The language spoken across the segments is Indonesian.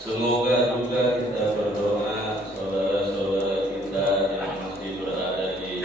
Semoga juga kita berdoa saudara-saudara kita yang masih berada di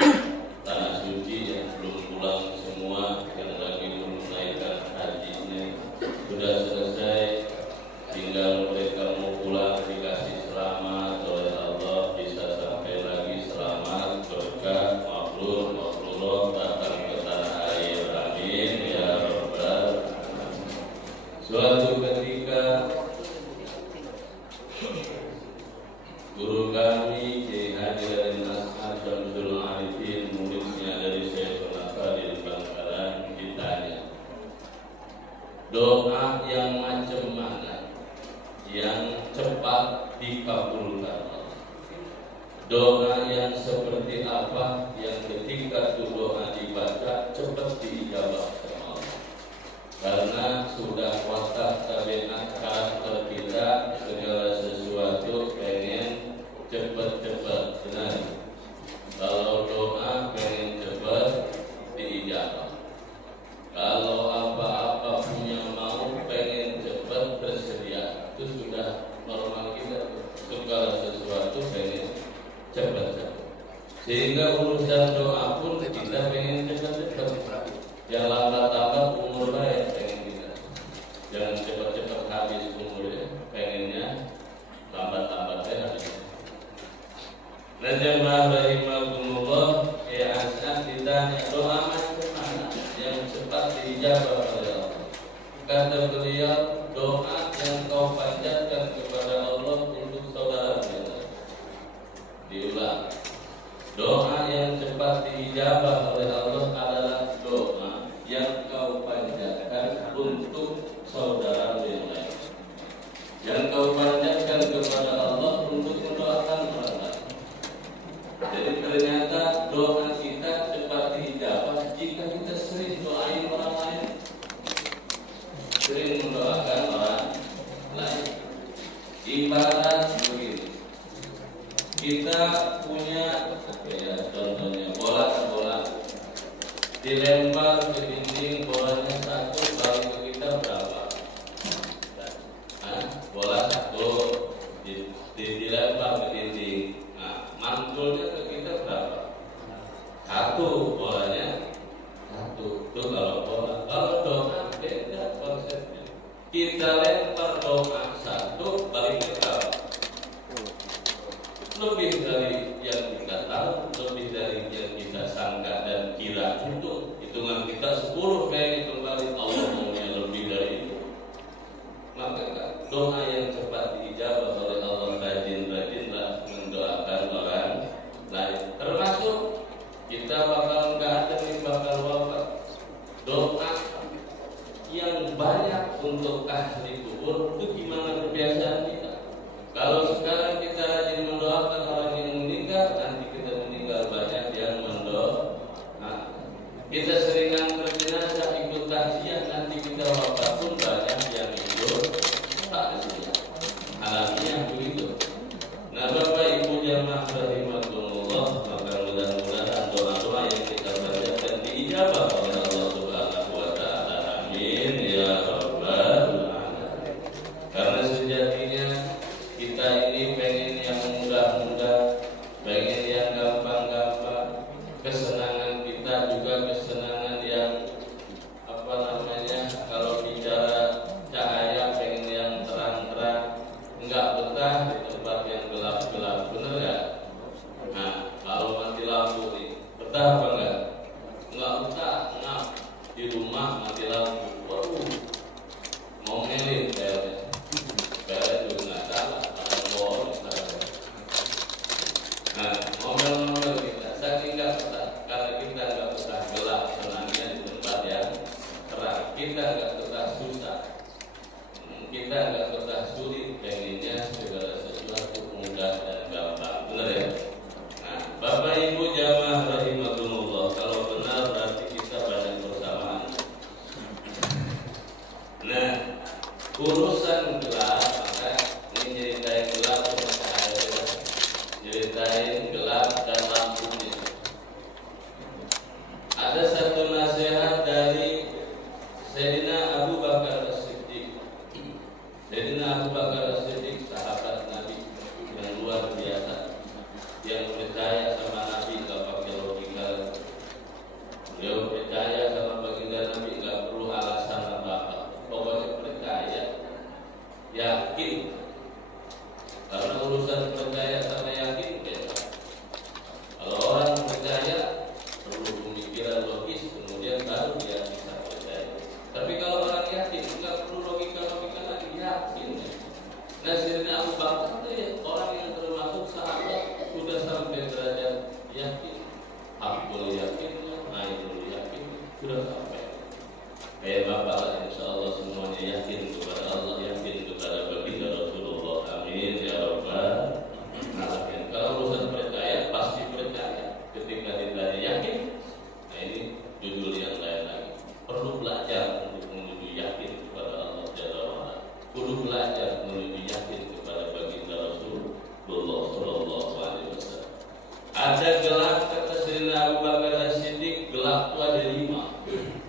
urusan doa pun kita pengen cepat-cepat. Jangan lambat-lambat umur ya pengen kita. Jangan cepat-cepat habis umurnya, pengennya lambat-lambatnya habis. Nah jemaah rahimakumullah, ya asal ditanya doa macam mana yang cepat dijawab oleh Allah. Kata beliau, doa yang kau panjatkan kepada Allah untuk saudara kita. Diulang, doa yang cepat dijawab oleh Allah adalah doa yang kau panjatkan untuk saudara yang lain. Yang kau panjatkan kepada Allah untuk mendoakan orang lain. Jadi ternyata doa kita cepat dijawab jika kita sering doain orang lain, sering mendoakan orang lain. Ibarat begini, kita punya contohnya bola dilempar ke dinding, bolanya satu, balik ke kita berapa? Bola satu dilempar ke dinding, mantulnya ke kita berapa? Satu, bolanya satu. Itu kalau bola. Kalau doa beda konsepnya. Kita lempar doa satu, balik ke berapa? Lebih dari yang kita tahu, lebih dari yang kita sangka dan kira. Itu hitungan kita 10 kali kembali, Allah maunya lebih dari itu. Maka doa yang cepat dijawab oleh Allah, rajin-rajinlah mendoakan orang lain. Termasuk kita bakal nggak ada nih, bakal wafat. Doa yang banyak untuk ahli kubur itu gimana kebiasaan kita? Kalau sekarang kita rajin mendoakan orang yang meninggal, nanti kita meninggal banyak yang mendoakan. Kita seringan berjenazah, ikut takziah, nanti kita wafat pun banyak yang ikut takziah. Alamiah begitu. Nah, Bapak Ibu jamaah rahimakumullah, maka mudah-mudahan doa-doa yang kita bacakan diijabah oleh Allah Subhanahu wa taala. Amin ya rabbal alamin. Karena sejatinya kita ini pengen yang mudah-mudah, pengen yang gampang-gampang. Kesenangan kita juga kesenangan yang kalau bicara cahaya pengen yang terang-terang, enggak betah di tempat yang gelap-gelap, bener ya? Nah, kalau mati lampu nih, betah apa enggak? Enggak betah, enggak. Di rumah mati lampu, waduh, ngomelin kayaknya. Kayaknya juga enggak salah, kalau bohong salah. Nah, ngomel-ngomel kita, saking enggak betah, karena kita enggak betah gelap, senangnya di tempat yang terang. Kita enggak betah susah, kita enggak betah sulit, pengennya segala sesuatu mudah dan gampang, benar ya? Nah, Bapak Ibu jamaah rahimakumullah, kalau benar berarti kita banyak bersamaan. Nah, urusan gelap, maka ini ceritain gelap sama cahaya, ceritain gelap dan lampunya. Ada satu nasihat dari Sayyidina Abu Bakar As-Siddiq. Sayyidina Abu Bakar As-Siddiq, sahabat Nabi yang luar biasa, yang percaya sama Nabi, nggak pakai logika. Beliau percaya sama baginda Nabi, nggak perlu alasan apa-apa. Pokoknya percaya, yakin. Karena urusan percaya sama yakin beda. Kalau orang percaya perlu pemikiran logis, kemudian baru dia bisa percaya. Tapi kalau orang yakin, nggak perlu logika-logika lagi, yakin. Nah, Sayyidina Abu Bakar itu ya, orang yang termasuk sahabat sudah sampai derajat yakin. Hakul yakinnya, ainul yakin, sudah sampai. Kayak Bapak lah, insya Allah semuanya yakin kepada Allah, yakin kepada baginda Rasulullah. Amin ya rabbal alamin. Kalau urusan percaya, pasti percaya. Ketika ditanya yakin, nah ini judul yang lain lagi. Perlu belajar untuk menuju yakin kepada Allah Jalla wa'ala. Perlu belajar menuju yakin kepada baginda Rasulullah Sallallahu Alaihi Wasallam. Ada gelap, kata Sayyidina Abu Bakar As-Siddiq, gelap itu ada 5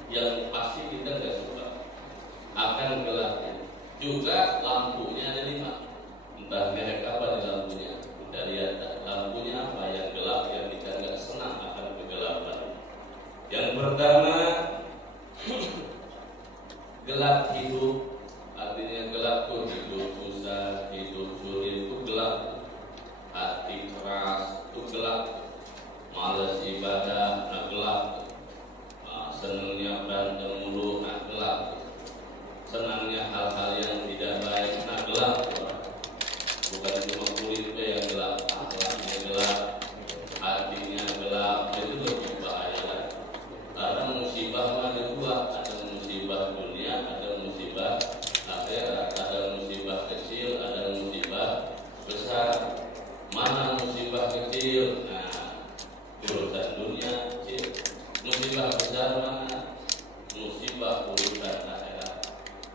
yang pasti kita nggak suka. pertama, gelap hidup. Artinya gelap tuh hidup susah, hidup sulit itu gelap. Hati keras itu gelap. Malas ibadah, nah gelap. Senangnya berantem mulu, nah gelap. Senangnya hal-hal yang tidak baik, nah gelap. Bukan cuma kulitnya yang gelap, akhlaknya gelap, hatinya gelap. Itu lebih bahaya lagi. Karena musibah ada dua, ada musibah dunia, ada musibah akhirat, ada musibah kecil, ada musibah besar. Mana musibah kecil? Nah, urusan dunia kecil. Musibah besar mana? Musibah urusan akhirat.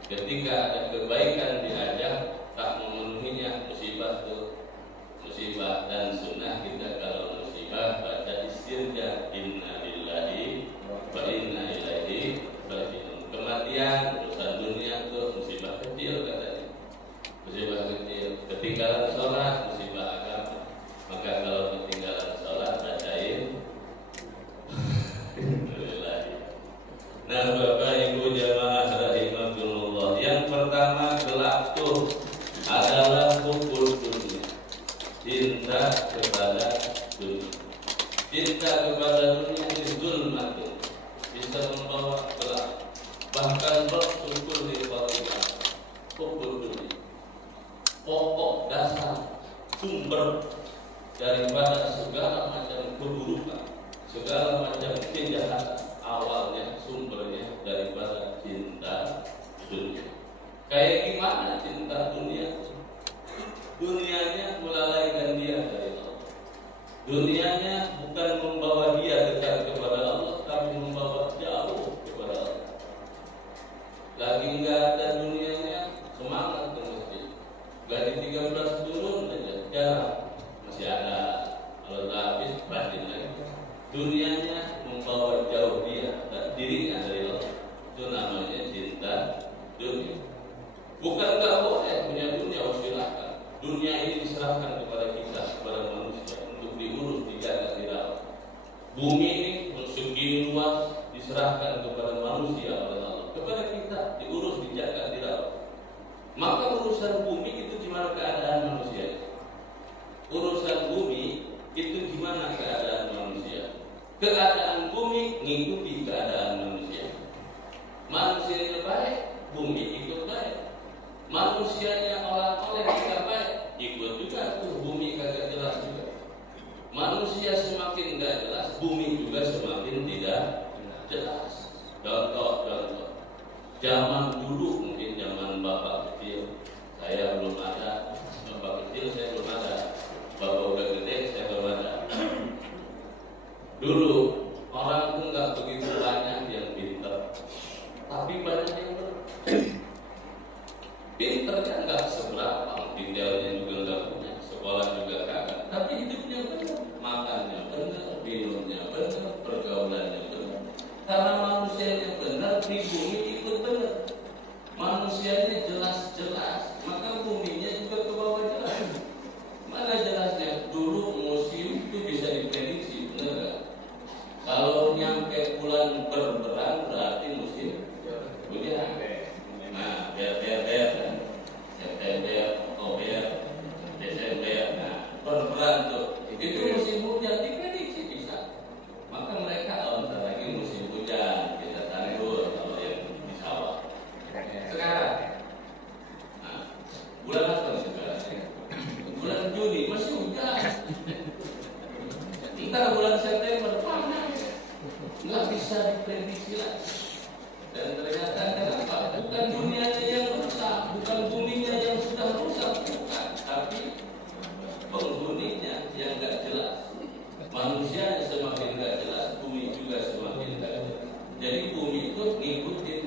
Ketika ada kebaikan diajak tak memenuhinya, musibah itu musibah. Dan sunnah kita kalau musibah baca istirja, inna lillahi wa inna ilaihi raji'un. Kematian urusan dunia itu musibah kecil katanya. Musibah kecil. Ketinggalan sholat musibah agama. Maka kalau ketinggalan sholat bacain. Nah, Bapak Ibu jamaah rahimakumullah, yang pertama gelap tuh adalah hubul dunia, cinta kepada dunia. Cinta kepada dunia ini zulmatun, bisa membawa gelap. Bahkan bersyukur di Al-Quran, hubul dunia, pokok dasar sumber daripada segala macam keburukan, segala macam kejahatan. Awalnya sumbernya daripada cinta dunia. Kayak gimana cinta dunia? Dunianya melalaikan dia dari Allah. Dunianya bukan membawa dia dekat kepada Allah, tapi membawa jauh kepada Allah. Lagi nggak ada dunianya, semangat ke masjid. Gaji 13 turun aja, jarang. Masih ada. Kalau tak habis, rajin lagi. Dunianya membawa jauh dia dan dirinya dari Allah. Itu namanya cinta dunia. Bukan nggak boleh punya dunia, silakan. Dunia ini diserahkan kepada kita, kepada manusia untuk diurus, dijaga, dirawat. Bumi ini segini luas diserahkan kepada manusia oleh Allah, kepada kita diurus, dijaga, dirawat. Maka urusan bumi itu gimana keadaan manusia? Urusan bumi itu gimana keadaan manusia? Keadaan bumi mengikuti keadaan manusia. Manusianya baik, bumi ikut baik. Manusianya oleh tidak baik, ikut juga tuh bumi kagak jelas juga. Manusia semakin tidak jelas, bumi juga semakin tidak jelas. Contoh. Zaman dulu, mungkin zaman bapak kecil, saya belum ada. Bapak kecil saya belum ada. Bapak udah gede, saya belum ada. Dulu orang itu nggak begitu banyak yang pintar, tapi banyak yang pintarnya nggak seberapa, detailnya juga nggak punya, sekolah juga kagak, tapi hidupnya benar, makannya benar, minumnya benar, pergaulannya benar. Karena manusianya benar, di bumi ikut benar. Manusianya jelas-jelas, maka buminya juga ke bawah jelas. Mana jelasnya? Dulu musim itu bisa diprediksi, benar nggak? Kalau nyampe bulan berberang berarti musim hujan. Nah, September, Oktober, Desember, nah berberang tuh. Itu musim hujan diprediksi bisa. Maka mereka bentar lagi musim hujan, kita tandur kalau yang di sawah. Sekarang, nah, bulan apa sekarang? Bulan Juni masih hujan. Ntar bulan September panas. Nggak bisa diprediksi lagi. Dan ternyata kenapa? Bukan dunianya yang rusak, bukan buminya yang sudah rusak, bukan, tapi penghuninya yang nggak jelas. Manusianya semakin nggak jelas, bumi juga semakin nggak jelas. Jadi bumi itu ngikutin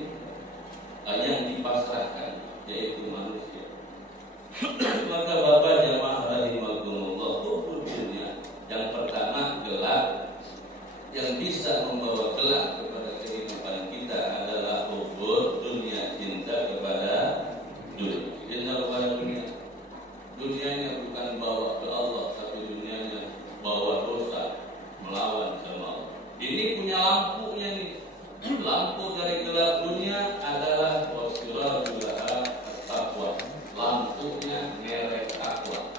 yang dipasrahkan, yaitu manusia. Maka Bapak jamaah rahimakumullah, hukum dunia yang pertama gelap. Yang bisa membawa gelap kepada kehidupan kita adalah hubur dunia, cinta kepada dunia. Cinta kepada dunia. Dunianya bukan bawa ke Allah, tapi dunianya bawa dosa, melawan sama Allah. Ini punya lampunya nih, lampu dari gelap dunia adalah wasirajul taqwa. Lampunya merek takwa.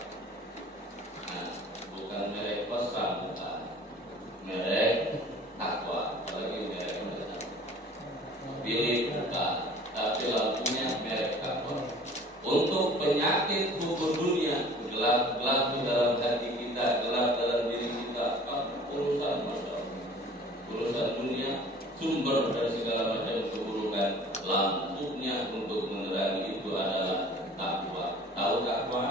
Nah, bukan merek kosram, bukan. Merek takwa, apalagi merek merek. Pilih bukan, tapi lampunya merek takwa. Untuk penyakit kubur dunia, gelap-gelap di dalam hati kita, gelap dalam diri kita, urusan masalah, urusan dunia, sumber dari segala macam keburukan. Lampunya untuk menerangi itu adalah takwa. Tahu takwa?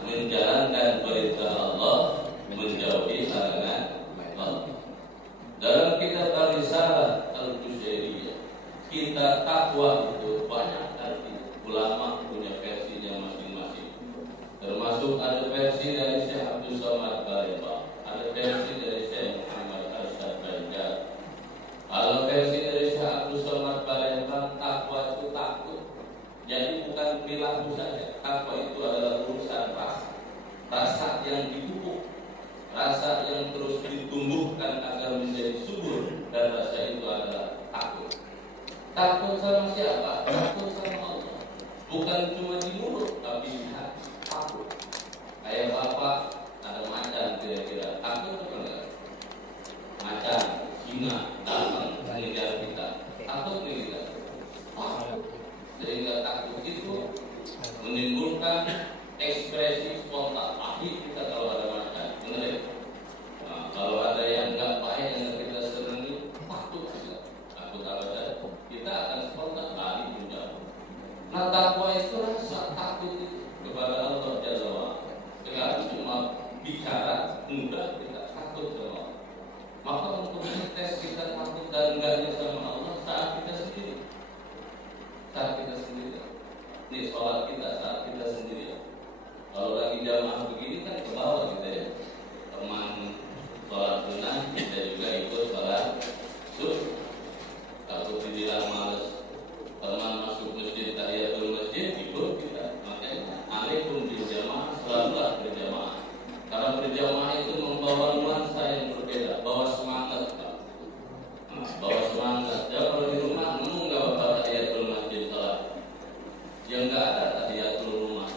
Menjalankan perintah Allah, menjauhi larangan Allah. Dalam kitab Ar-Risalah Al-Qusairiyah, kita takwa itu banyak arti. Ulama punya versinya masing-masing. Termasuk ada versi dari Syekh Abdul Somad Palembang, ada versi dari Syekh Muhammad Arsyad Banjar. Kalau versi dari Syekh Abdul Somad Palembang, takwa itu takut. Jadi bukan perilaku saja. Takwa itu adalah urusan rasa. Rasa yang dipupuk, rasa yang terus ditumbuhkan agar menjadi subur, dan rasa itu adalah takut. Takut sama siapa? Takut sama Allah. Bukan cuma di mulut, tapi di hati. Takut. Kayak bapak ada macan kira-kira. Takut apa enggak? Macan, singa, datang mengejar kita. Takut nih kita. Takut. Sehingga takut itu menimbulkan ekspresi spontan. Akhir kita kalau ada macan, benar ya? Nah, kalau ada yang enggak baik yang kita senangi, takut juga. Takut apa saja? Kita akan spontan lari menjauh. Nah, takwa itu rasa takut itu kepada Allah Jalla wa'ala. Sekarang cuma bicara mudah, kita takut sama Allah. Maka untuk tes kita takut dan enggaknya sama Allah saat kita sendiri. Saat kita sendiri. Ini sholat kita saat kita sendiri. Kalau lagi jamaah begini kan ke bawah kita ya. Teman sholat sunnah, kita juga ikut sholat sunnah. Takut dibilang males. Teman masuk masjid tahiyatul masjid, ikut kita. Makanya alaikum bil jamaah, selalulah berjamaah. Karena berjamaah itu membawa nuansa yang berbeda, bawa semangat. Bawa semangat. Ya kalau di rumah nemu nggak bapak tahiyatul masjid sholat? Yang nggak ada tahiyatul rumah,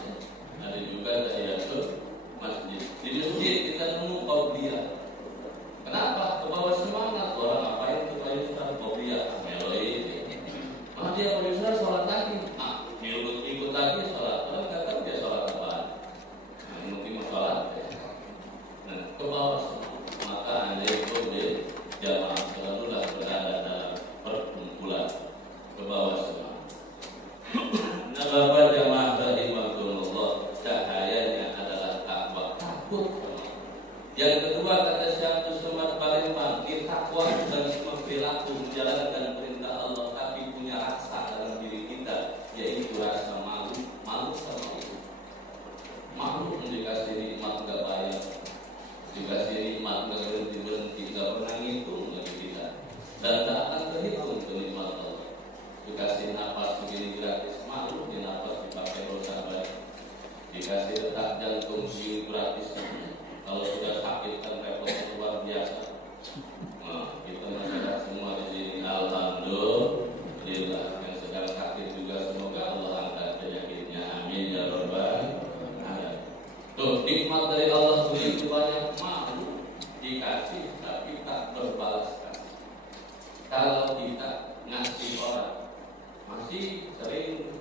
ada juga tahiyatul masjid. Di masjid kita nemu qabliyah. Kenapa? Kebawa semangat. Orang ngapain itu kayak Ustaz qabliyah? Meloi. Dia kalau Ustaz sholat lagi, ikut lagi sholat. Orang nggak tahu dia sholat apaan. Mungkin mau sholat. Nah, kebawa semangat. Maka anda itu di jamaah selalulah berada dalam perkumpulan kebawa semangat. Nah, Bapak jamaah rahimahullah, cahayanya adalah takwa. Takut. Yang kedua kata Syekh Abdul Somad Palembang, takwa bukan cuma perilaku menjalankan perintah Allah, tapi punya rasa dalam diri kita, yaitu rasa malu, malu sama itu. Malu dikasih nikmat gak bayar, dikasih nikmat gak berhenti, gak pernah ngitung lagi kita, dan tak akan terhitung kenikmat Allah. Dikasih napas begini gratis, malu di napas dipakai dosa baik. Dikasih detak jantung siu gratis. Kalau sudah sakit kan repotnya luar biasa. Nah, kita masyarakat semua di sini alhamdulillah. Yang sedang sakit juga semoga Allah angkat penyakitnya. Amin ya rabbal alamin. Tuh, nikmat dari Allah begitu banyak, malu dikasih tapi tak berbalas kasih. Kalau kita ngasih orang masih sering,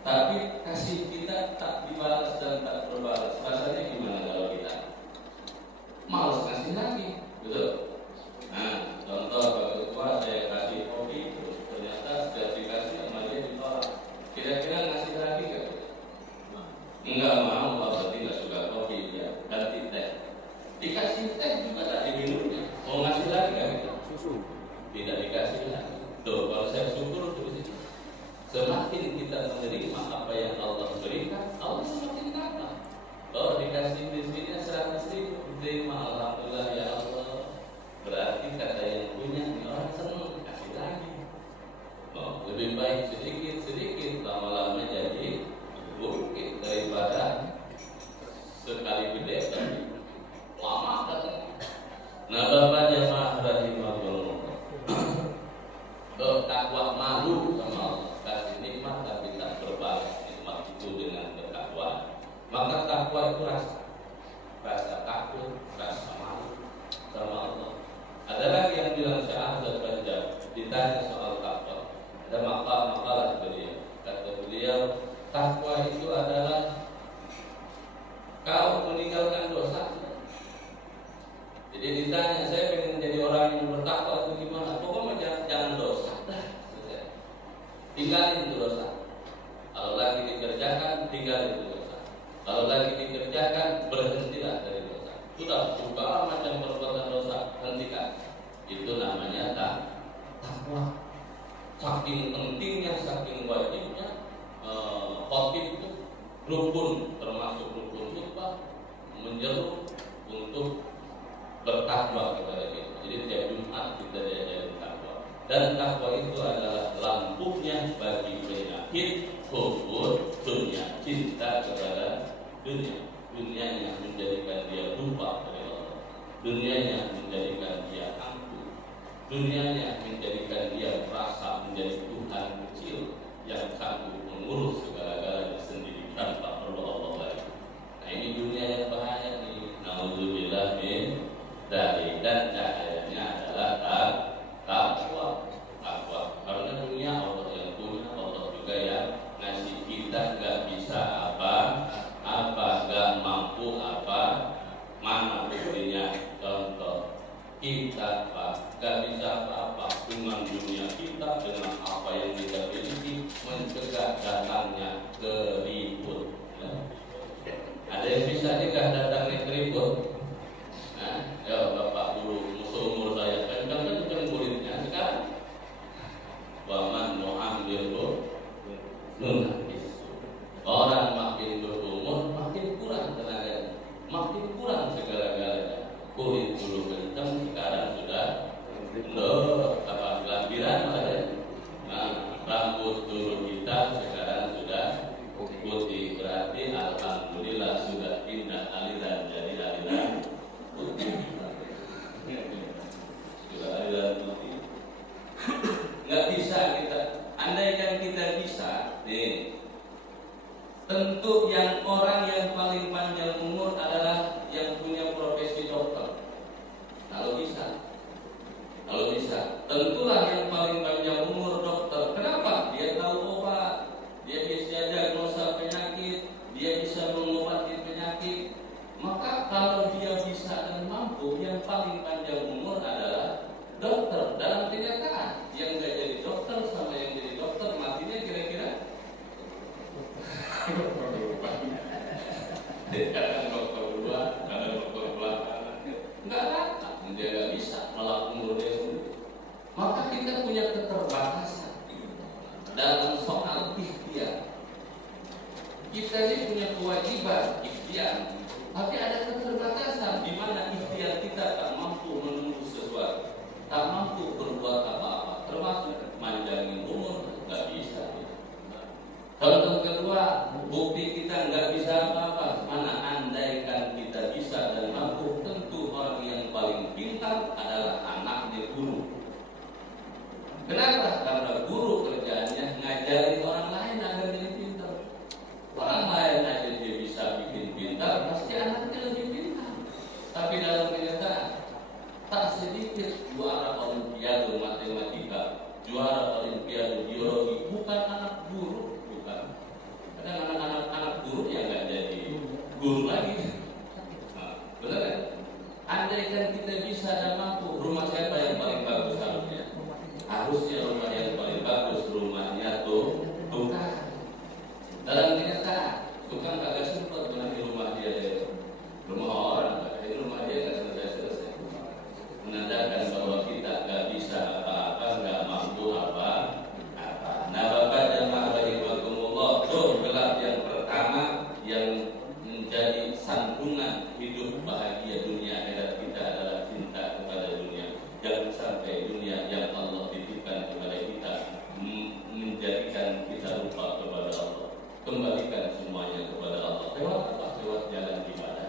tapi kasih kita tak dibalas dan tak berbalas, rasanya gimana kalau kita malas kasih lagi, betul? Nah, contoh Pak Ketua saya kasih kopi, terus ternyata sudah dikasih sama dia ditolak. Kira-kira ngasih lagi nggak? Enggak mau, berarti nggak suka kopi dia, ganti teh. Dikasih teh juga tak diminumnya. Mau ngasih lagi nggak kita? Susu. Tidak dikasih lagi. Tuh, kalau saya syukur tuh di situ. Semakin kita menerima apa yang Allah berikan, Allah semakin kata. Kalau dikasih ditanya soal takwa, ada makalah beliau. Kata beliau, takwa itu adalah kau meninggalkan dosa. Jadi ditanya, saya pengen jadi orang yang bertakwa itu gimana? Pokoknya jangan dosa. Tinggalin itu dosa. Kalau lagi dikerjakan, tinggalin itu dosa. Kalau lagi dikerjakan, berhentilah dari dosa. Sudah segala macam perbuatan dosa, hentikan. Itu namanya takwa. Saking pentingnya, saking wajibnya, khotib itu rukun, termasuk rukun khutbah, menyeru untuk bertakwa kepada kita. Jadi tiap Jumat kita diajarin takwa. Dan takwa itu adalah lampunya bagi penyakit kufur dunia, cinta kepada dunia. Dunianya menjadikan dia lupa pada Allah. Dunianya menjadikan dia angkuh. Dunianya menjadikan dia merasa menjadi Tuhan kecil yang sanggup mengurus segala-galanya sendiri tanpa perlu Allah lagi. Nah, ini dunia yang bahaya nih. Nauzubillah min dari, dan cahayanya adalah takwa. Karena dunia Allah yang punya, Allah juga yang ngasih. Kita gak bisa apa, gak mampu apa, mana buktinya? Contoh, kita gak bisa apa-apa dengan dunia kita, dengan apa yang kita miliki, mencegah datangnya keribut. Ada yang bisa cegah datangnya keribut? Ya Bapak dulu musuh saya kencang kulitnya. Sekarang waman nu'ammirhu nunakis. Orang makin berumur makin kurang tenaganya, makin kurang segala-galanya. Kulit dulu kencang, sekarang sudah lampiran ada. Rambut dulu kita, sekarang sudah putih. Berarti alhamdulillah sudah pindah aliran dari aliran putih. Sudah aliran putih. Nggak bisa kita. Andaikan kita bisa, tentu yang orang yang paling panjang umur adalah yang punya profesi dokter. Kalau bisa, tentulah yang paling panjang umur dokter. Kenapa? Dia tahu obat, dia bisa diagnosa penyakit, dia bisa mengobati penyakit. Maka kalau dia bisa dan mampu, yang paling panjang umur adalah dokter. Dalam kenyataan, yang nggak jadi dokter sama yang jadi dokter matinya kira-kira kadang dokter dua, kadang dokter belakangan, nggak rata, dia nggak bisa malah umur dia sendiri. Maka kita punya keterbatasan dalam soal ikhtiar. Kita ini punya kewajiban ikhtiar, tapi ada keterbatasan di mana ikhtiar kita tak mampu menembus sesuatu, tak mampu berbuat apa-apa, termasuk manjangin umur, nggak bisa. Contoh kedua, bukti kita nggak bisa apa-apa. Mana andaikan kita bisa dan mampu, tentu orang yang paling pintar adalah anaknya guru. Kenapa? Karena guru kerjaannya ngajarin orang lain agar jadi pintar. Orang lain aja dia bisa bikin pintar, pasti anaknya lebih pintar. Tapi dalam kenyataan, tak sedikit juara olimpiade matematika, juara olimpiade biologi bukan anak guru, bukan. Kadang anak-anak guru yang nggak jadi guru lagi. Benar kan? Andaikan kita bisa dan mampu, rumah siapa yang paling bagus harusnya? Harusnya rumah yang paling bagus rumahnya tuh tukang. Dalam kenyataan, tukang kagak sempat benahi rumah dia deh. Rumah orang, ini rumah dia nggak selesai. Menandakan bahwa kita nggak bisa apa-apa, nggak mampu apa-apa. Nah, Bapak jamaah rahimakumullah, tuh gelap yang pertama yang menjadi sandungan hidup bahagia dunia akhirat kita adalah cinta kepada dunia. Jangan sampai dunia yang Allah titipkan kepada kita menjadikan kita lupa kepada Allah. Kembalikan semuanya kepada Allah. Lewat apa? Lewat jalan ibadah.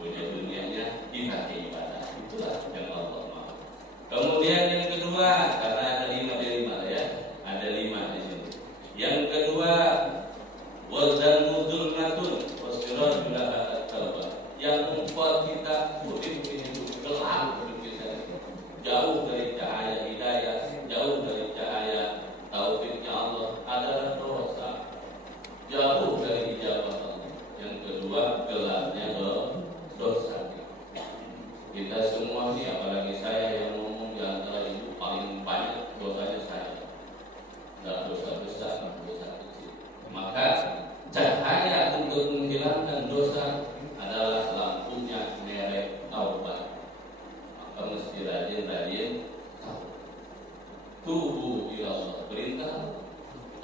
Punya dunianya kita ibadah. Itulah yang Allah mau.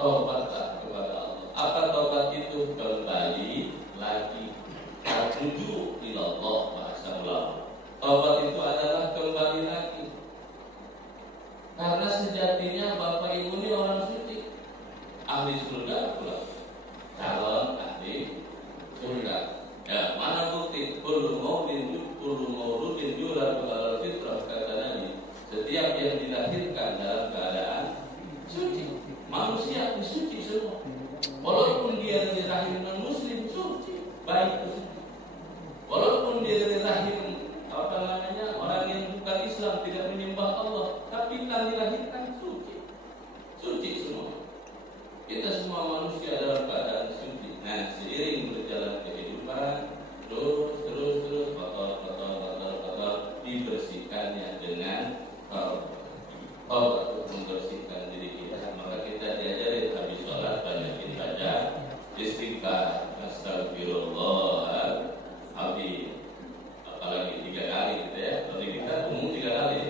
taubatlah kepada Allah. Apa taubat itu? Kembali lagi, rujuk ila Allah, bahasa ulama. Taubat itu adalah kembali lagi. Karena sejatinya bapak ibu ini orang suci, ahli surga pula, calon ahli surga. Ya, mana bukti? Kullu mauludin yuladu alal fitrah, kata Nabi. Setiap yang dilahirkan dalam keadaan suci, manusia itu suci semua. Walaupun dia dari rahim non muslim suci, baik itu suci. Walaupun dia dari rahim orang yang bukan Islam, tidak menyembah Allah, tapi telah dilahirkan suci, suci semua. Kita semua manusia dalam keadaan suci. Nah, seiring berjalan kehidupan, terus kotor, dibersihkannya dengan taubat untuk membersihkan diri kita. Maka kita diajari habis sholat banyakin baca istighfar, astagfirullah, apalagi 3 kali gitu ya. Kalau kita umum 3 kali,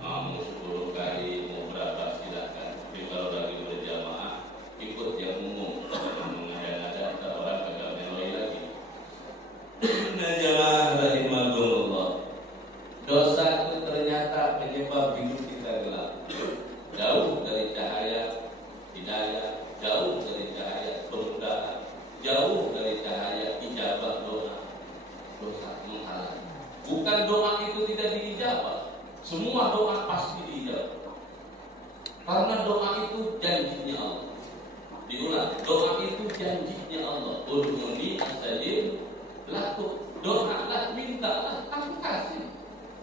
mau 10 kali, mau berapa silakan. Tapi kalau lagi berjamaah ikut yang umum, mengada-ngada kita orang kagak meloi lagi. Nah, jamaah rahimahumullah, dosa itu ternyata penyebab hidup kita gelap, jauh dari cahaya hidayah, jauh dari cahaya kemudahan, jauh dari cahaya ijabah doa. Dosa menghalang. Bukan doa itu tidak diijabah, semua doa pasti diijabah. Karena doa itu janjinya Allah. Diulang, doa itu janjinya Allah. Ud'uni astajib lakum. Doalah, mintalah, aku kasih.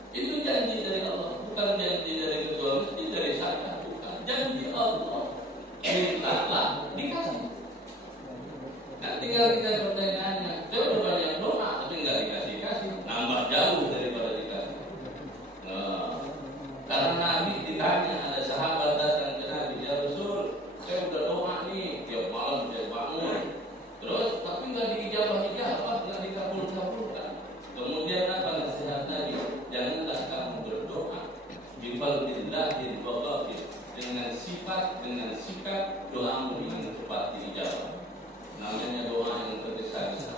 Itu janji dari Allah, bukan janji dari ketua masjid, dari saya, bukan. Janji Allah, mintalah, dikasih. Nah, tinggal kita bertanya, saya udah banyak doa, tapi nggak dikasih-kasih, nambah jauh daripada dikasih. Nah, karena Nabi ditanya, ada sahabat datang ke Nabi, ya Rasul, saya udah doa nih, tiap malam saya bangun, terus tapi nggak diijabah-ijabah, nggak dikabul-kabulkan. Kemudian apa nasihat Nabi? Janganlah kamu berdoa bifadlillahi wa ghafir, dengan sifat, dengan sikap doamu yang cepat diijabah. Namanya doa yang tergesa-gesa.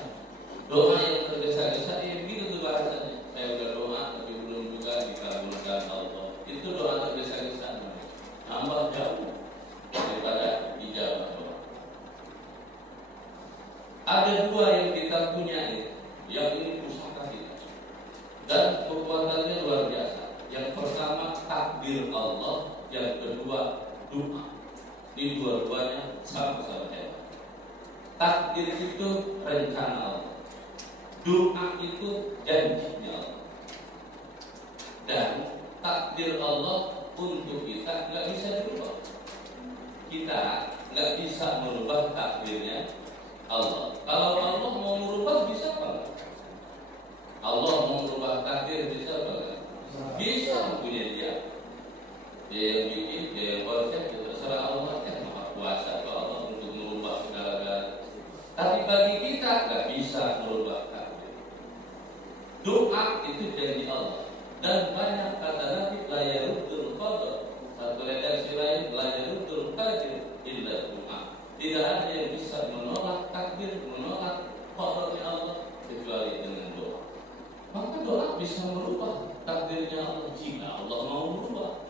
Doa yang tergesa-gesa ya begitu tuh bahasanya. Saya udah doa tapi belum juga dikabulkan Allah. Itu doa tergesa-gesa, nambah jauh daripada ijabah doa. Ada 2 yang kita punya yang ini pusaka kita dan kekuatannya luar biasa. Yang pertama takdir Allah, yang kedua doa. Di dua-duanya sama-sama hebat. Takdir itu rencana Allah, doa itu janjinya Allah. Dan takdir Allah untuk kita nggak bisa dirubah. Kita nggak bisa merubah takdirnya Allah. Kalau Allah mau merubah bisa apa? Allah mau merubah takdir bisa apa? Bisa, punya dia. Dia yang bikin, dia yang konsep, terserah Allah. Maha kuasa Allah untuk merubah segala-galanya. Tapi bagi kita nggak bisa merubah takdir. Doa itu janji Allah. Dan banyak kata Nabi, la yaruddul qadar. Satu redaksi lain, la yaruddul qadir illa doa. Tidak ada yang bisa menolak takdir, menolak qadarnya Allah kecuali dengan doa. Maka doa bisa merubah takdirnya Allah jika Allah mau merubah.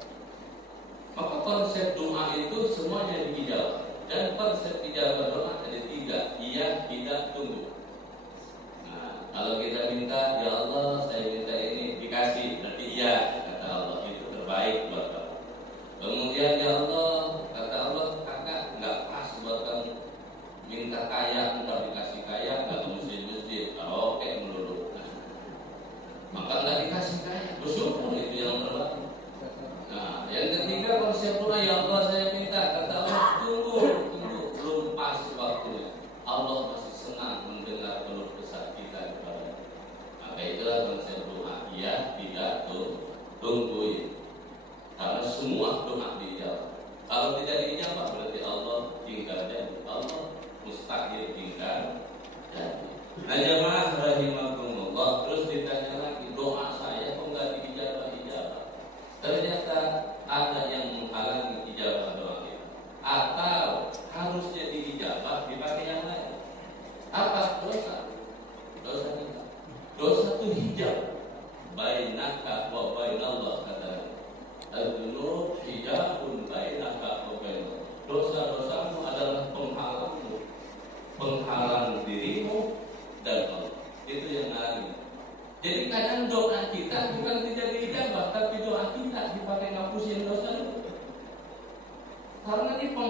Maka konsep doa itu semuanya diijabah. Dan konsep ijabah doa ada 3, iya, tidak, tunggu. Nah, kalau kita minta, ya Allah saya minta ini, dikasih, berarti iya, kata Allah, itu terbaik buat kamu. Kemudian ya Allah, kata Allah, kakak nggak pas buat kamu. Minta kaya, entar dikasih kaya, nggak ke masjid-masjid, oke melulu. Maka nggak dikasih kaya, bersyukur itu yang terbaik. Nah, yang ketiga konsep doa, ya Allah saya minta, kata Allah, tunggu, belum pas waktunya. Allah masih senang mendengar keluh kesah kita kepada. Maka itulah konsep doa, iya, tidak, tungguin. Karena semua doa dijawab. Kalau tidak dijawab berarti Allah ingkar janji. Allah mustahil ingkar janji. Nah, jamaah rahimakumullah, terus ditanya lagi, doa saya kok nggak dijawab-ijabah? Ternyata ada yang menghalangi ijabah doa kita, atau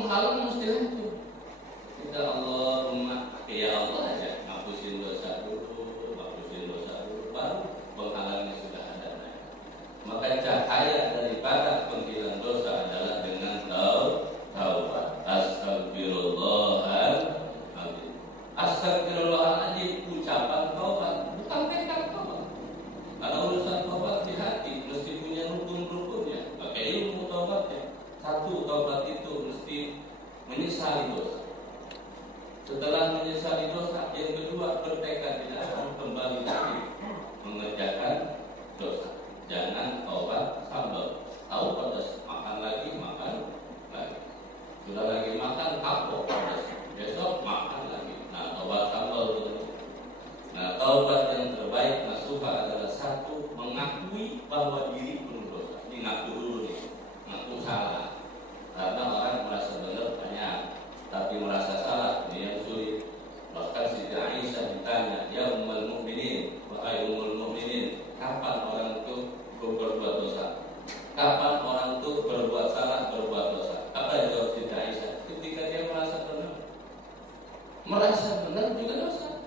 penghalang mesti hancur. Kita Allahumma ya Allah aja ngapusin dosa dulu, baru penghalangnya sudah ada. Maka cahaya daripada penghilang dosa adalah dengan taubat. Astagfirullahaladzim. Astagfirullahaladzim ucapan taubat, bukan tekad taubat. Karena urusan taubat di hati mesti punya rukun-rukunnya. Pakai ilmu taubatnya. Satu, taubat itu mesti menyesali dosa. Setelah menyesali dosa, yang kedua bertekad tidak akan kembali lagi mengerjakan dosa. Jangan taubat sambal. Tahu pedas, makan lagi. Sudah lagi makan kapok pedas. Besok makan lagi. Nah, taubat sambal itu. Nah, taubat yang terbaik nasuha adalah satu, mengakui bahwa diri penuh dosa. Ini ngaku dulu nih, ngaku salah. Karena orang merasa benar banyak, tapi merasa salah ini yang sulit. Bahkan Siti Aisyah ditanya, ya ummul mukminin, wahai ummul mukminin, kapan orang itu berbuat dosa? Kapan orang itu berbuat salah, berbuat dosa? Apa jawab Siti Aisyah? Ketika dia merasa benar. Merasa benar juga dosa.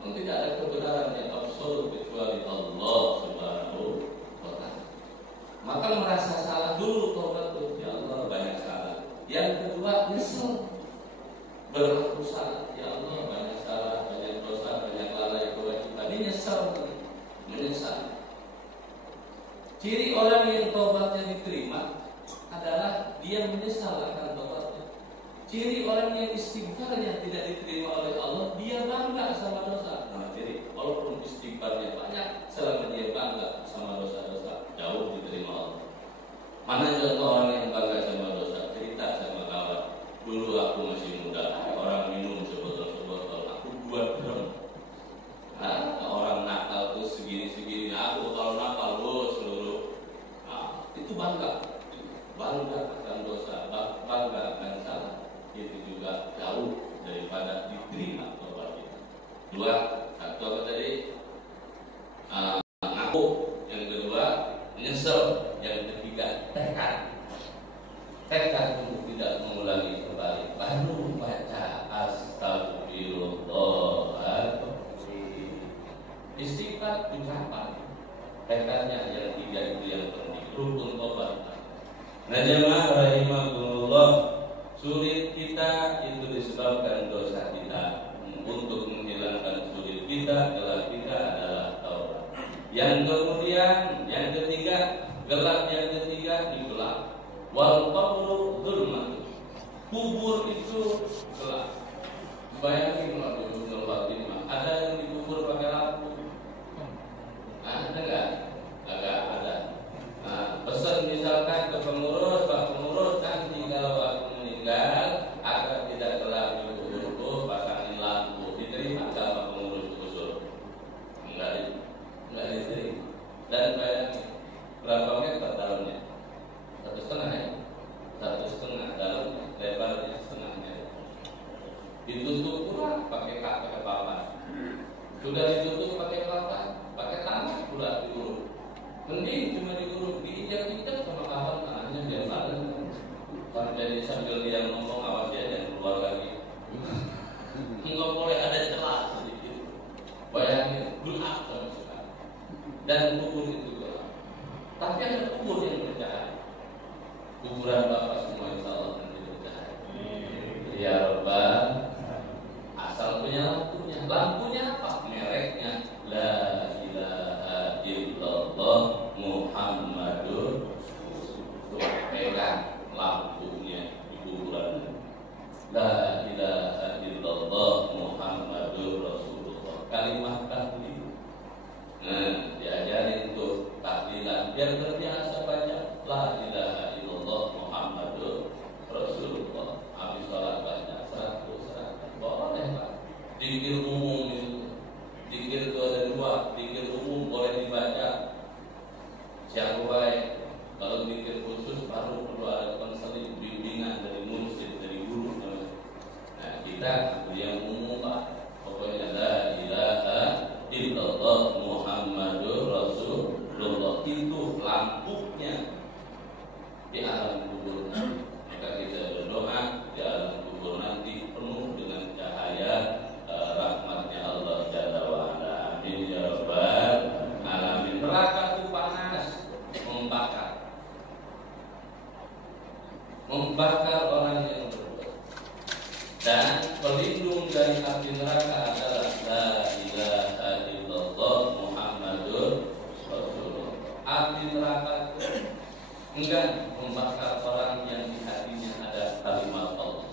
Tidak ada kebenaran yang absolut kecuali Allah Subhanahu wa Ta'ala. Maka merasa salah dulu, taubat tuh, ya Allah banyak salah. Yang kedua, nyesel. Berlaku salah, ya Allah banyak salah, banyak dosa, banyak lalai kewajiban. Ini nyesel, menyesal. Ciri orang yang taubatnya diterima adalah dia menyesal akan taubatnya. Ciri orang yang istighfarnya tidak diterima oleh Allah, dia bangga sama dosa. Nah, jadi walaupun istighfarnya banyak, selama dia bangga sama dosa-dosa, jauh diterima Allah. Mana contoh orang yang bangga sama dosa? Cerita sama kawan. Dulu aku masih muda, orang minum sebotol-sebotol, aku 2 drum. Nah, orang nakal tuh segini-segini, aku kalau nakal seluruh. Nah, itu bangga akan dosa, bangga akan salah. Itu juga jauh daripada diterima taubat kita. 2, satu apa tadi? Ngaku. Yang kedua, nyesel. Yang ketiga, tekad untuk tidak mengulangi kembali. Baru baca astagfirullahaladzim. Istighfar ucapan. Tekadnya yang 3 itu yang penting. Rukun taubat. Nah, jemaah rahimakumullah, sulit kita itu disebabkan dosa kita. Untuk menghilangkan sulit kita, gelap kita adalah taubat. Yang kemudian, yang ketiga, gelap yang ketiga digelap. Wal qabru dzulmat. Kubur itu gelap. Bayangin kalau di Gunung Fatimah ada yang dikubur pakai lampu. Ada enggak? Agak ada. Nah, pesan misalkan ke pengurus, Pak Pengurus, nanti kalau aku meninggal agar tidak gelap di kuburku, pasangin lampu. Diterima enggak Pak Pengurus usul? Enggak diterima. Dan bayangin berapa meter dalamnya? 1,5 ya? 1,5 dalamnya, lebarnya setengahnya. Ditutup pula pakai papan. Sudah ditutup pakai papan, pakai tanah pula diuruk. Mending cuma diuruk, diinjak-injak sama kawan tanahnya biar padan. Kalau jadi sambil dia ngomong, awas dia jangan keluar lagi. Enggak boleh ada celah sedikit. Bayangin, gelap sama sekali. Dan kubur itu gelap. Tapi ada kubur yang bercahaya. Kuburan Bapak semua insya Allah nanti bercahaya. Ya Rabbal, asal punya lampunya. Lampunya apa? Mereknya La ilaha illallah Muhammadur Rasulullah. Pegang lampunya di kuburan. La ilaha illallah Muhammadur Rasulullah. Kalimat tahlil. Nah, diajarin untuk tahlilan biar terbiasa baca La ilaha illallah Muhammadur Rasulullah. Habis sholat baca 100. Boleh Pak. Zikir umum itu. Zikir itu ada 2. Zikir umum boleh dibaca. Siapa baik. Kalau zikir khusus baru perlu ada konseling, bimbingan dari mursyid, dari guru. Nah, kita yang umum Pak. Pokoknya la ilaha illallah Muhammadur Rasulullah. Itu lampunya di alam kubur. Maka kita berdoa membakar orang yang berbuat. Dan pelindung dari api neraka adalah la ilaha illallah Muhammadur Rasulullah. Api neraka enggan membakar orang yang di hatinya ada kalimat Allah.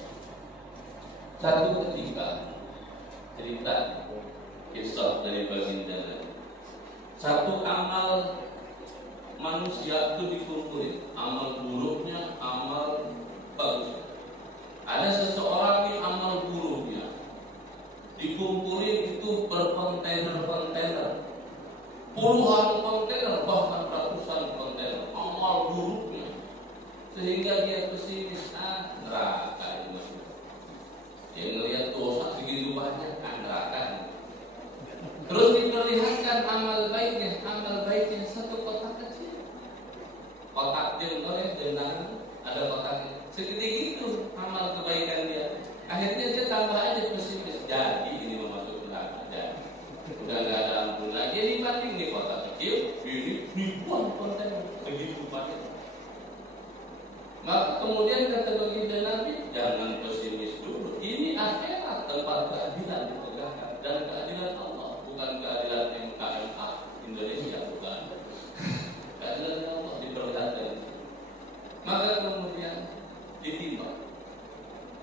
Satu ketika cerita kisah dari baginda Nabi. Satu amal manusia itu dikumpulin, amal buruknya, amal bagusnya. Ada seseorang yang amal buruknya dikumpulin itu berkontainer-kontainer, puluhan kontainer, bahkan ratusan kontainer amal buruknya, sehingga dia pesimis, neraka itu. Dia ngelihat dosa segitu banyak, neraka. Terus diperlihatkan amal baiknya satu kotak kecil, kotak oleh dengan ada kotak segede gitu amal kebaikan dia. Akhirnya dia tambah aja pesimis, jadi ini mau masuk neraka, jadi udah nggak ada ampun lagi. Jadi banding nih kotak kecil, ini ribuan konten segitu banyak. Maka kemudian kata baginda Nabi, jangan pesimis dulu. Ini akhirat, tempat keadilan ditegakkan, dan keadilan Allah, bukan keadilan MKMA Indonesia, bukan. Keadilan Allah diperlihatkan. Maka kemudian ditimbang.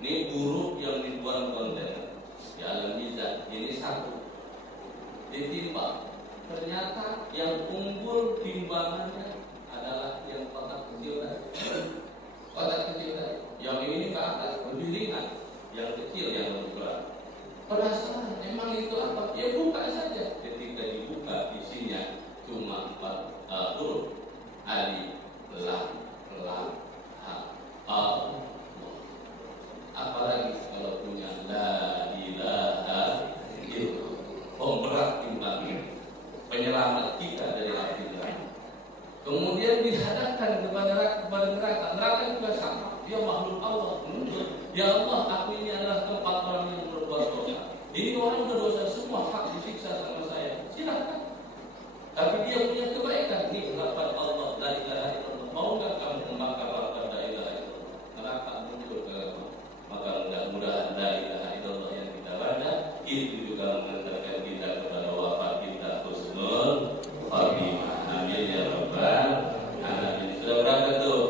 Ini buruk yang ribuan konten di alam mizan, ini satu. Ditimbang. Ternyata yang unggul timbangannya adalah yang kotak kecil tadi. Kotak kecil tadi. Yang ini ke atas lebih ringan, yang kecil yang lebih berat. Penasaran, emang itu apa? Ya buka saja. Ketika dibuka isinya cuma 4 huruf. Alif, lam, ha, Allah. Apalagi kalau punya la ilaha illallah, pemberat timbang penyelamat kita dari api neraka. Kemudian dihadapkan kepada neraka. Neraka juga sama. Dia makhluk Allah. Ya Allah, aku ini adalah tempat orang yang berbuat dosa. Ini orang berdosa semua, hak disiksa sama saya. Silakan. Tapi dia punya kebaikan. Ini lafaz Allah, la ilaha illallah. Mau nggak kamu membakar lafaz la ilaha illallah? Neraka muncul ke kamu. Maka mudah-mudahan la ilaha illallah yang kita baca itu juga mengantarkan kita kepada wafat kita husnul khatimah. Amin ya rabbal alamin. Sudah berapa tuh?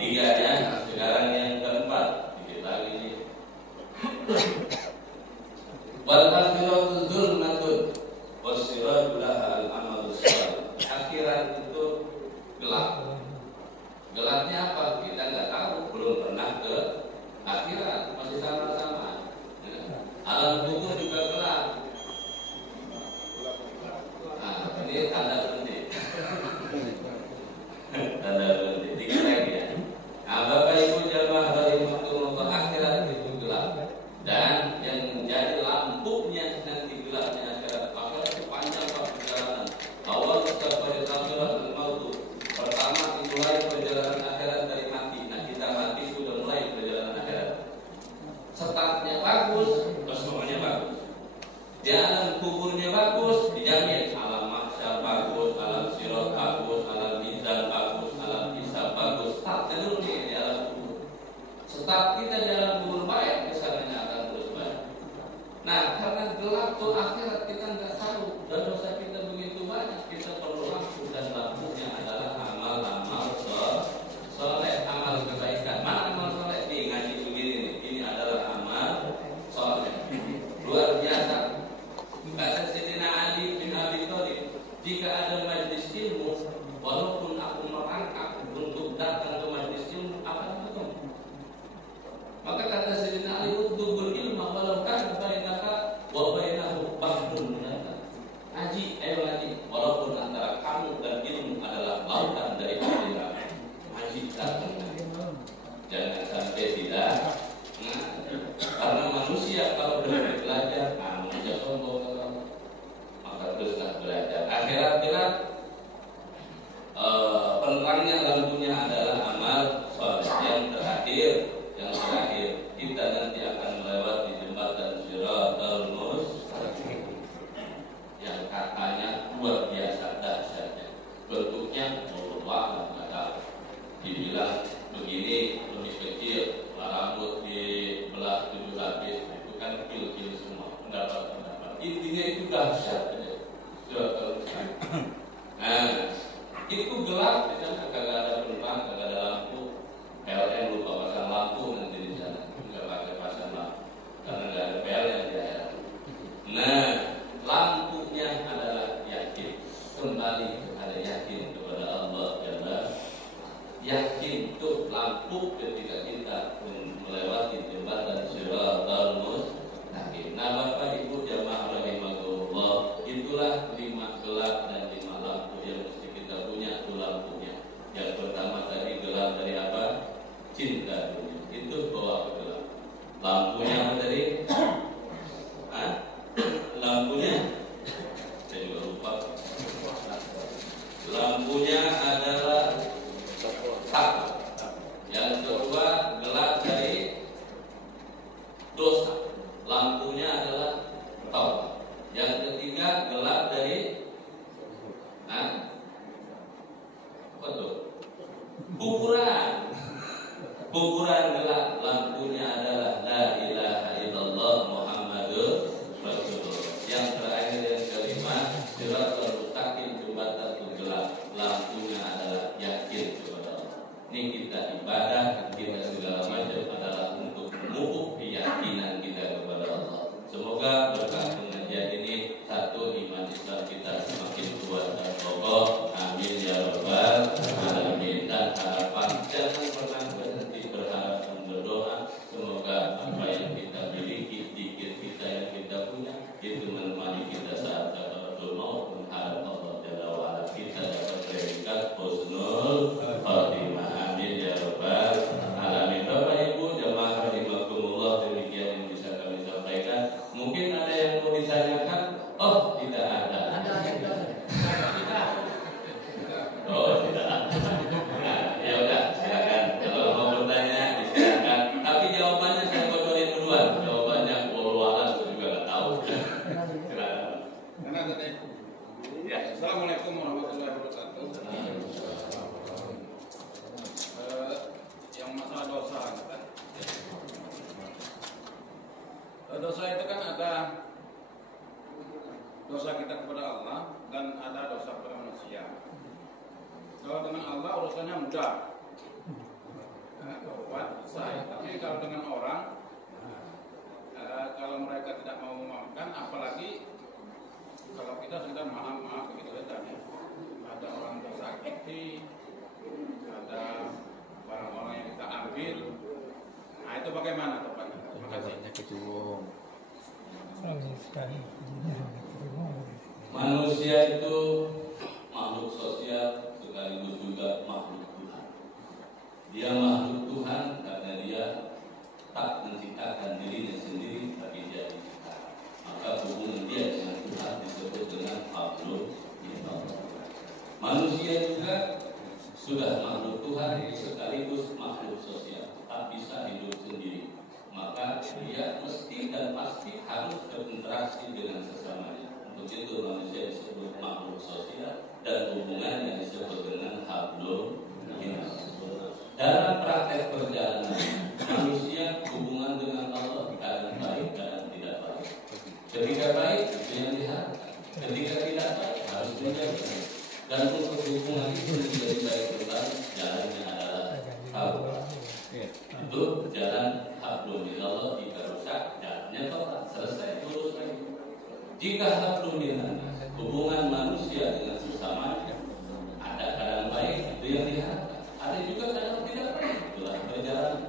3 ya. Sekarang yang keempat. Dikit lagi nih. Wal akhiratu zulmatun wasiratu laha al amalus salih. cinta dunia. Itu bawa ke gelap. Lampunya apa tadi? Lampunya saya juga lupa. Lampunya adalah takut. Yang kedua, gelap dari dosa. Lampunya adalah taubat. Yang ketiga, gelap dari apa tuh? Kuburan. Kuburan gelap. Lampunya adalah la ilaha illallah Muhammadur Rasulullah. Yang terakhir yang kelima, siratal mustaqim, jembatan gelap. Lampunya adalah yakin kepada Allah. Ini kita ibadah, kita segala macam adalah untuk memupuk keyakinan kita kepada Allah. Semoga berkat pengajian ini, satu, iman Islam kita semakin kuat dan kokoh. Amin ya rabbal alamin. Dan harapan, jangan pernah berhenti berharap dan berdoa. Semoga apa yang kita miliki, dikit kita yang kita punya, itu menemani kita saat sakaratul maut. Mengharap Allah Jalla wa ala kita dapat predikat husnul khatimah. Amin ya rabbal alamin. Bapak Ibu jamaah rahimakumullah, demikian yang bisa kami sampaikan. Mungkin ada yang mau ditanyakan? Oh, tidak ada. Oh, tidak ada. Nah, ya udah, silakan. Kalau mau bertanya, silakan. Tapi jawabannya saya bocorin duluan. Jawabannya wallahu saya juga nggak tahu. Silakan. Ya. Assalamualaikum warahmatullahi wabarakatuh. Yang masalah dosa kan? Dosa itu kan ada dosa kita kepada Allah dan ada dosa kepada manusia. Kalau dengan Allah urusannya mudah, taubat selesai. Tapi kalau dengan orang, kalau mereka tidak mau memaafkan, apalagi kalau kita sudah maaf begitu saja. Ada orang tersakiti, ada barang-barang yang kita ambil. Nah itu bagaimana taubatnya? Terima kasih. Manusia itu makhluk sosial sekaligus juga makhluk Tuhan. Dia makhluk Tuhan karena dia tak menciptakan dirinya sendiri, tapi dia diciptakan. Maka hubungan dia dengan Tuhan disebut dengan hablum minallah. Manusia juga sudah makhluk Tuhan sekaligus makhluk sosial, tak bisa hidup sendiri. Maka dia mesti dan pasti harus berinteraksi dengan sesamanya. Untuk itu manusia disebut makhluk sosial dan hubungannya disebut dengan hablum minallah. Dalam praktek perjalanan manusia hubungan dengan Allah kadang baik, kadang tidak baik. Ketika baik itu yang diharapkan, ketika tidak baik harus menjadi. Dan untuk hubungan itu menjadi baik kembali, jalannya adalah taubat. Itu jalan hablum minallah. Jika rusak, jalannya taubat. Selesai, lurus lagi. Jika hablum minallah, hubungan manusia dengan sesamanya ada kadang baik, itu yang diharapkan. Ada juga kadang tidak baik, itulah perjalanan.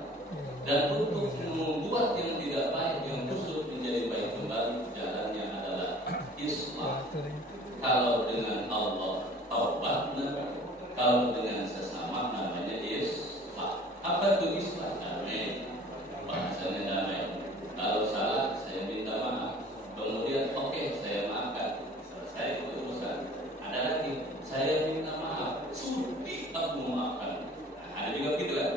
Dan untuk membuat yang tidak baik, yang busuk menjadi baik kembali, jalannya adalah Islam. Kalau dengan Allah taubat, kalau dengan sesama namanya Islam. Apa itu Islam? Damai. Bahasanya damai. Kalau salah saya minta maaf. Kemudian oke, saya maafkan. Selesai urusan. Ada lagi, saya minta maaf. Sudi tak memaafkan. Ada juga gitu kan?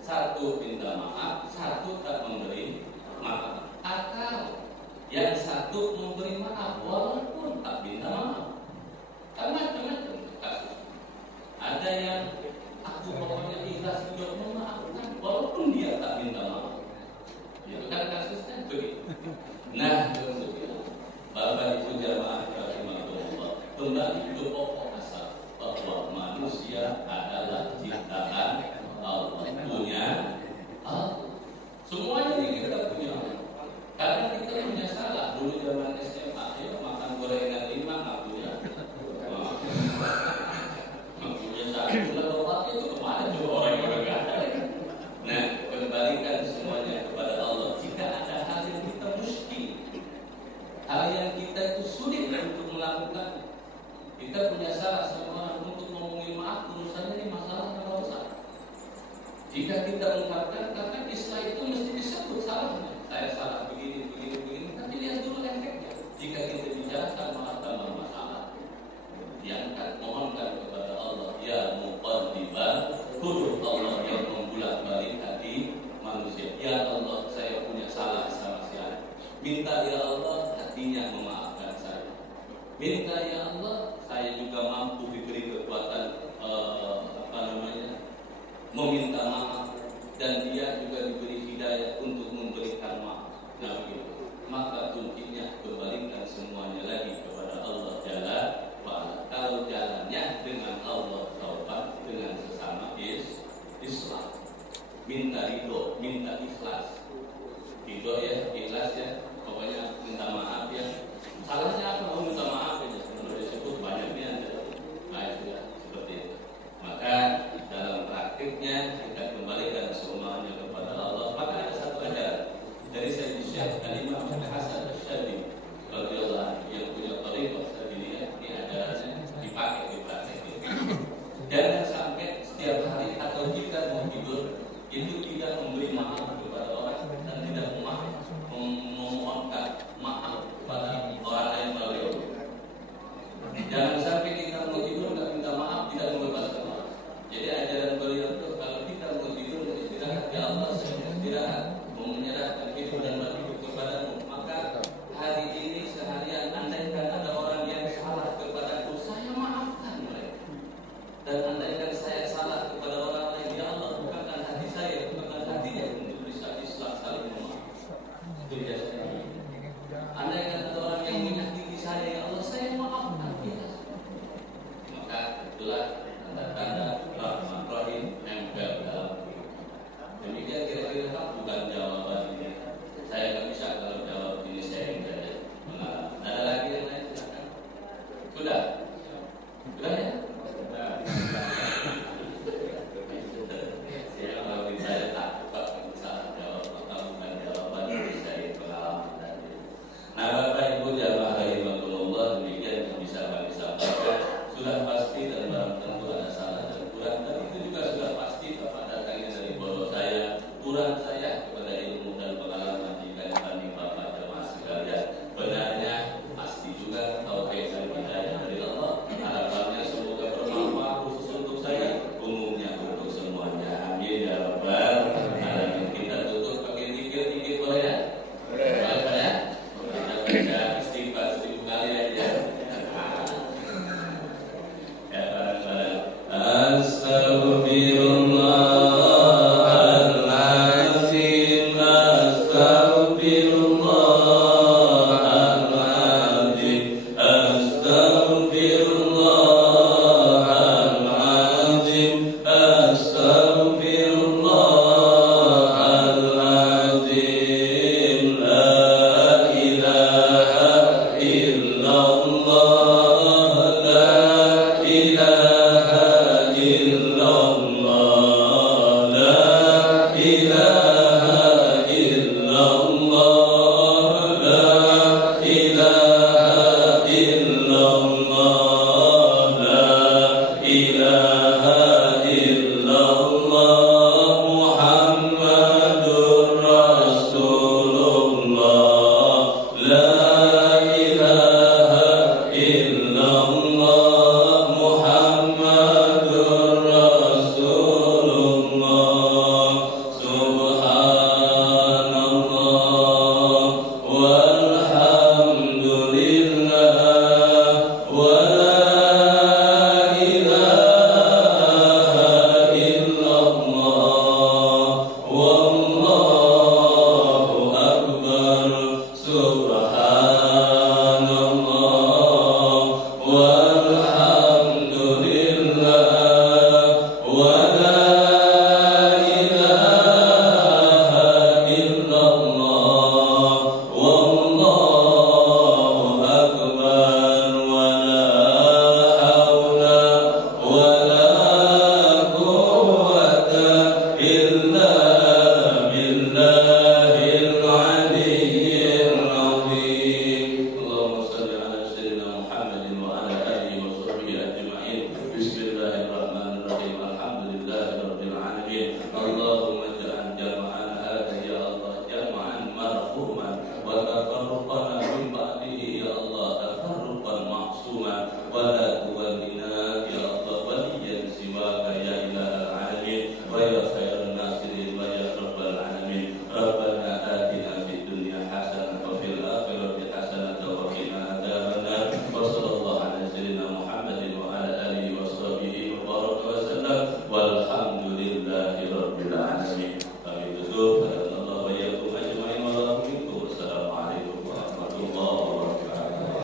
Satu minta maaf, satu tak memberi maaf. Atau yang satu memberi maaf walaupun tak minta maaf. Kan macam-macam kasus. Ada yang aku pokoknya ikhlas juga memaafkan walaupun dia tak minta maaf. Itu kan kasusnya begitu. Nah, Bapak Ibu jamaah rahimakumullah, kembali ke pokok asal bahwa manusia adalah ciptaan Allah, punya Allah. Semuanya ini kita punya. Karena kita punya salah dulu zaman Jika kita mengungkapkan, karena istilah itu mesti disebut salahnya. Saya salah begini, tapi lihat dulu efeknya. Jika kita bicarakan malah tambah masalah. Diangkat, mohonkan kepada Allah, ya muqallibal qulub, Allah yang membolak-balik hati manusia. Ya Allah, saya punya salah sama siapa. Minta ya Allah hatinya memaafkan saya. Minta ya Allah, saya juga mampu diberi kekuatan meminta maaf, dan dia juga diberi hidayah untuk memberikan maaf. Nah begitu, maka kuncinya kembalikan semuanya lagi kepada Allah Jalla wa'ala. Kalau jalannya dengan Allah taubat, dengan sesama Islam, minta ridho, minta ikhlas. Ridho ya